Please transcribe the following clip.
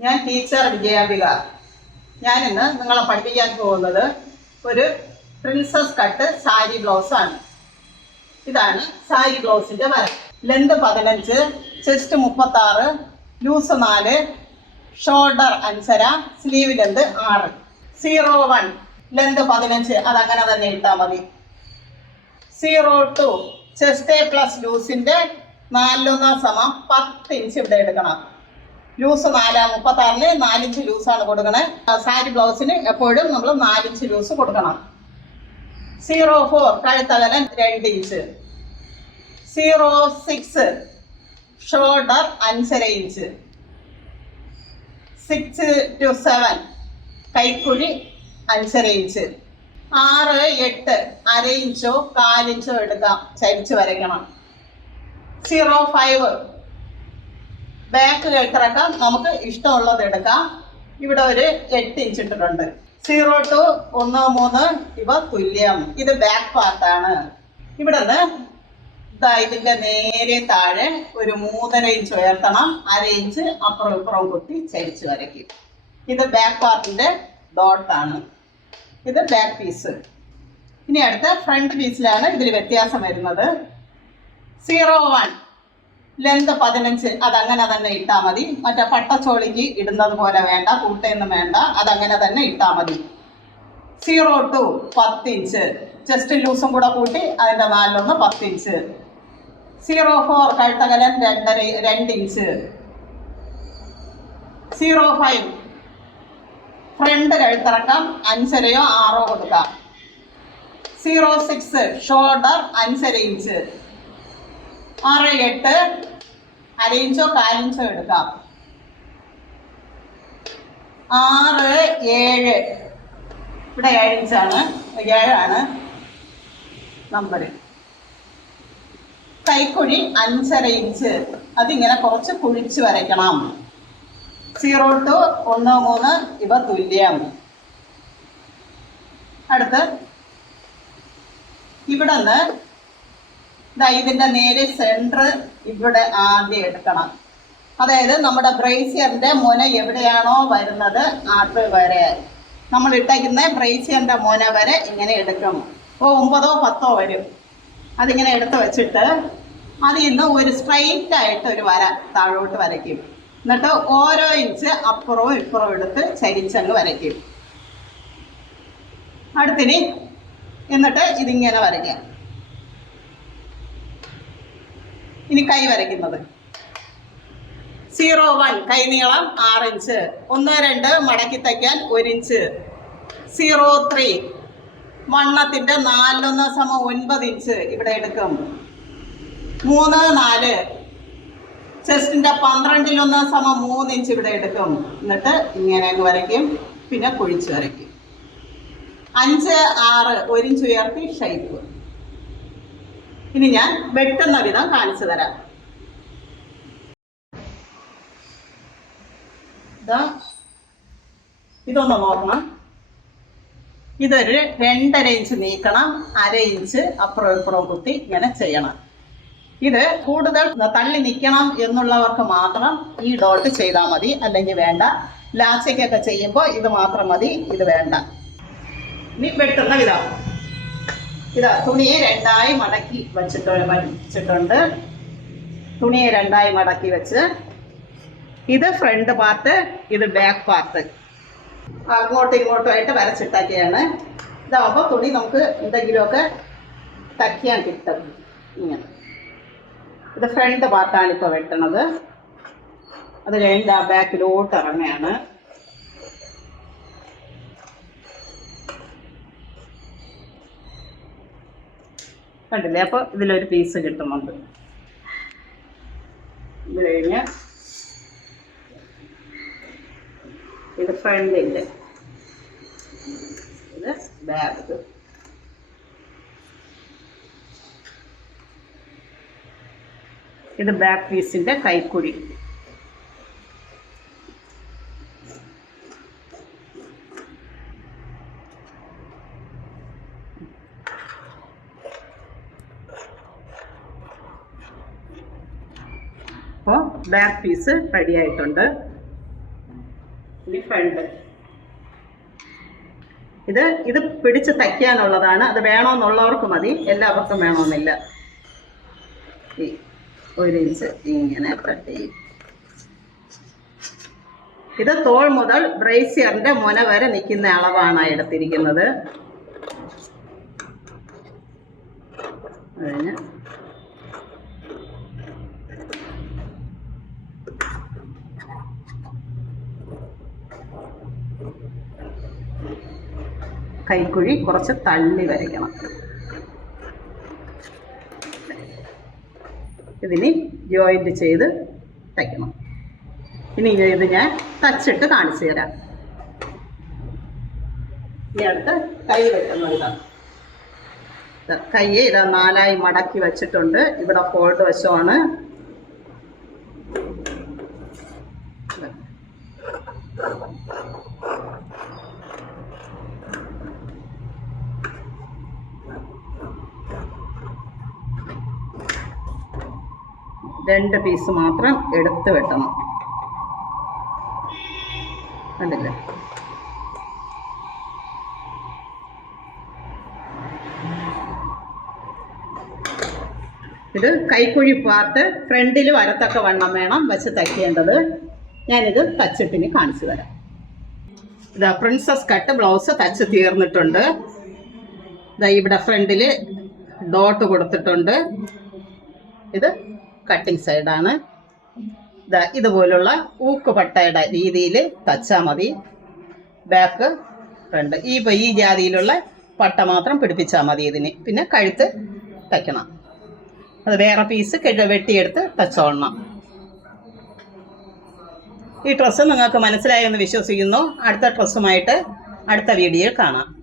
ഞാൻ ടീച്ചർ വിജയാംബിക. ഞാനിന്ന് നിങ്ങളെ പഠിപ്പിക്കാൻ പോകുന്നത് ഒരു പ്രിൻസസ് കട്ട് സാരി ബ്ലൗസ് ആണ്. ഇതാണ് സാരി ബ്ലൗസിന്റെ വര. ലെന്ത് പതിനഞ്ച് ചെസ്റ്റ് മുപ്പത്തി ആറ് ലൂസ് നാല് ഷോൾഡർ അഞ്ചര സ്ലീവ് ലെന്ത് ആറ്. സീറോ വൺ ലെന്ത് പതിനഞ്ച്. അതങ്ങനെ തന്നെ ഇട്ടാൽ മതി. സീറോ ടു ചെസ്റ്റ് പ്ലസ് ലൂസിന്റെ നാലിലൊന്നാം സമം പത്ത് ഇഞ്ച് ഇവിടെ എടുക്കണം. ലൂസ് നാല് മുപ്പത്തി ആറിന് നാലിഞ്ച് ലൂസാണ് കൊടുക്കണേ. സാരി ബ്ലൗസിന് എപ്പോഴും നമ്മൾ നാലിഞ്ച് ലൂസ് കൊടുക്കണം. സീറോ ഫോർ കഴുത്തകലം രണ്ട് ഇഞ്ച്. സീറോ സിക്സ് ഷോൾഡർ അഞ്ചര ഇഞ്ച്. സിക്സ് ടു സെവൻ കൈക്കുഴി അഞ്ചര ഇഞ്ച്. ആറ് എട്ട് അര ഇഞ്ചോ കാലിഞ്ചോ എടുക്കാം ചരിച്ച് വരയ്ക്കണം. സീറോ ഫൈവ് ബാക്ക് ലെറ്ററൊക്കെ നമുക്ക് ഇഷ്ടമുള്ളത് എടുക്കാം. ഇവിടെ ഒരു എട്ട് ഇഞ്ച് ഇട്ടിട്ടുണ്ട്. സീറോ ടു ഒന്ന് മൂന്ന് ഇവ തുല്യം. ഇത് ബാക്ക് പാർട്ടാണ് ഇവിടെ ഇതാ ഇതിന്റെ നേരെ താഴെ ഒരു മൂന്നര ഇഞ്ച് ഉയർത്തണം. അര ഇഞ്ച് അപ്പുറം ഇപ്പുറം കുത്തി ചരിച്ച് വരയ്ക്കും. ഇത് ബാക്ക് പാർട്ടിന്റെ ഡോട്ടാണ് ഇത് ബാക്ക് പീസ് ഇനി അടുത്ത ഫ്രണ്ട് പീസിലാണ് ഇതിൽ വ്യത്യാസം വരുന്നത്. സീറോ വൺ ലെന്ത് പതിനഞ്ച് അതങ്ങനെ തന്നെ ഇട്ടാൽ മതി. മറ്റേ പട്ടച്ചോളിക്ക് ഇടുന്നത് പോലെ വേണ്ട കൂട്ടയൊന്നും വേണ്ട അതങ്ങനെ തന്നെ ഇട്ടാൽ മതി. സീറോ ടു പത്ത് ഇഞ്ച് ചെസ്റ്റ് ലൂസും കൂടെ കൂട്ടി അതിന്റെ നാലിലൊന്ന് പത്ത് ഇഞ്ച് സീറോ ഫോർ കഴുത്തകലൻ രണ്ടര രണ്ട് ഇഞ്ച് സീറോ ഫൈവ് ഫ്രണ്ട് കഴുത്തിറക്കാം അഞ്ചരയോ ആറോ കൊടുക്കാം. സീറോ സിക്സ് ഷോൾഡർ അഞ്ചര ഇഞ്ച്. ആറ് എട്ട് അര ഇഞ്ചോ കാലിഞ്ചോ എടുക്കാം. ആറ് ഏഴ്. ഇവിടെ ഏഴിഞ്ചാണ് ഏഴാണ് നമ്പർ കൈക്കുഴി അഞ്ചര ഇഞ്ച്. അതിങ്ങനെ കുറച്ച് കുഴിച്ച് വരയ്ക്കണം. സീറോ ടു ഒന്ന് മൂന്ന് ഇവ തുല്യം. അടുത്ത് ഇവിടെ നിന്ന് ദാ ഇതിന്റെ നേരെ സെന്റർ ഇവിടെ ആദ്യം എടുക്കണം. അതായത് നമ്മുടെ ബ്രേസിയറിന്റെ മുന എവിടെയാണോ വരുന്നത് അത് വരെ. നമ്മൾ ഇട്ടേക്കുന്ന ബ്രേസിയറിന്റെ മുന വരെ ഇങ്ങനെ എടുക്കും. ഓ ഒമ്പതോ പത്തോ വരും. അതിങ്ങനെ എടുത്ത് വെച്ചിട്ട് അതിൽ നിന്ന് ഒരു സ്ട്രൈറ്റ് ആയിട്ട് ഒരു വര താഴോട്ട് വരയ്ക്കും. എന്നിട്ട് ഓരോ ഇഞ്ച് അപ്പുറവും ഇപ്പുറവും എടുത്ത് ചരിച്ചങ്ങ് വരയ്ക്കും. അടുത്തിനി എന്നിട്ട് ഇതിങ്ങനെ വരയ്ക്കാം. ഇനി കൈ വരയ്ക്കുന്നത്. സീറോ വൺ കൈ നീളം ആറ് ഇഞ്ച്. ഒന്ന് രണ്ട് മടക്കി തയ്ക്കാൻ ഒരു ഇഞ്ച്. സീറോ ത്രീ വണ്ണത്തിന്റെ നാലിലൊന്ന് സമം ഒൻപത് ഇഞ്ച് ഇവിടെ എടുക്കും. മൂന്ന് നാല്. ചെസ്റ്റിന്റെ പന്ത്രണ്ടിലൊന്ന് സമം മൂന്ന് ഇഞ്ച് ഇവിടെ എടുക്കും. എന്നിട്ട് ഇങ്ങനെ അങ്ങ് വരയ്ക്കും. പിന്നെ കുഴിച്ച് വരയ്ക്കും. അഞ്ച് ആറ് ഒരിഞ്ച് ഉയർത്തി ഷൈപ്പ് ഇനി ഞാൻ വെട്ടുന്ന വിധം കാണിച്ചു തരാം. ഇതാ. ഇതൊന്ന് നോക്കണം. ഇതൊരു രണ്ടര ഇഞ്ച് നീക്കണം അര ഇഞ്ച് അപ്പുറം ഇപ്പുറം കുത്തി ഇങ്ങനെ ചെയ്യണം. ഇത് കൂടുതൽ തള്ളി നിൽക്കണം എന്നുള്ളവർക്ക് മാത്രം ഈ ഡോട്ട് ചെയ്താൽ മതി. അല്ലെങ്കിൽ വേണ്ട. ലാച്ചയ്ക്കൊക്കെ ചെയ്യുമ്പോൾ ഇത് മാത്രം മതി ഇത് വേണ്ട. ഇനി വെട്ടുന്ന വിധം ഇതാ തുണിയെ രണ്ടായി മടക്കി വച്ചിട്ട് വച്ചിട്ടുണ്ട്. തുണിയെ രണ്ടായി മടക്കി വെച്ച്. ഇത് ഫ്രണ്ട് പാർട്ട് ഇത് ബാക്ക് പാർട്ട് അങ്ങോട്ടും ഇങ്ങോട്ടും ആയിട്ട് വരച്ചിട്ടൊക്കെയാണ്. ഇതാകുമ്പോൾ തുണി നമുക്ക് എന്തെങ്കിലുമൊക്കെ തയ്ക്കാൻ കിട്ടും. ഇങ്ങനെ. ഇത് ഫ്രണ്ട് പാർട്ടാണ് ഇപ്പോൾ വെട്ടണത്. അത് കഴിഞ്ഞ് ആ ബാക്കിലോട്ട് ഇറങ്ങുകയാണ്. കണ്ടില്ലേ? അപ്പോൾ ഇതിലൊരു പീസ് കിട്ടുന്നുണ്ട്. ഇത് കഴിഞ്ഞ് ഇത് ഫ്രണ്ടിന്റെ ഇത് ബാക്ക് ഇത് ബാക്ക് പീസിന്റെ കൈക്കുഴി അപ്പോൾ ബാക്ക് പീസ് റെഡി ആയിട്ടുണ്ട്. ഇനി ഫ്രണ്ട് ഇത് ഇത് പിടിച്ച് തയ്ക്കാനുള്ളതാണ്. അത് വേണമെന്നുള്ളവർക്ക് മതി. എല്ലാവർക്കും വേണമെന്നില്ല. ഈ ഒരു ഇഞ്ച് ഇങ്ങനെ കട്ട് ചെയ്യും ഇത് തോൾ മുതൽ ബ്രേസിയറിന്റെ മുന വരെ നിൽക്കുന്ന അളവാണ് എടുത്തിരിക്കുന്നത്. കൈക്കുഴി കുറച്ച് തള്ളി വരയ്ക്കണം. ഇതിന് ജോയിന്റ് ചെയ്ത് തയ്ക്കണം. ഇനി ഇത് ഞാൻ തച്ചിട്ട് കാണിച്ചു തരാം. ഇനി അടുത്ത് കൈ ദാ കൈയെ ഇതാ നാലായി മടക്കി വെച്ചിട്ടുണ്ട്. ഇവിടെ ഫോൾഡ് വശമാണ്. രണ്ട് പീസ് മാത്രം എടുത്ത് വെട്ടണം. കണ്ടില്ലേ? ഇത് കൈക്കുഴി പാർട്ട് ഫ്രണ്ടിൽ വരത്തക്ക വണ്ണം വേണം വെച്ച് തയ്ക്കേണ്ടത്. ഞാനിത് തച്ചിട്ടിന് കാണിച്ചു തരാം. ഇതാ പ്രിൻസസ് കട്ട് ബ്ലൗസ് തച്ച് തീർന്നിട്ടുണ്ട്. ഇതാ ഇവിടെ ഫ്രണ്ടിൽ ഡോട്ട് കൊടുത്തിട്ടുണ്ട്. ഇത് കട്ടിങ് സൈഡാണ് ഇതാ ഇതുപോലുള്ള ഊക്ക് ഊക്കുപട്ടയുടെ രീതിയിൽ തച്ചാൽ മതി. ബാക്ക് ഫ്രണ്ട് ഈ ഈ ജാതിയിലുള്ള പട്ട മാത്രം പിടിപ്പിച്ചാൽ മതി ഇതിന്. പിന്നെ കഴുത്ത് തയ്ക്കണം. അത് വേറെ പീസ് വെട്ടിയെടുത്ത് തച്ചോളണം ഈ ഡ്രസ്സ് നിങ്ങൾക്ക് മനസ്സിലായെന്ന് വിശ്വസിക്കുന്നു. അടുത്ത ഡ്രസ്സുമായിട്ട് അടുത്ത വീഡിയോയിൽ കാണാം.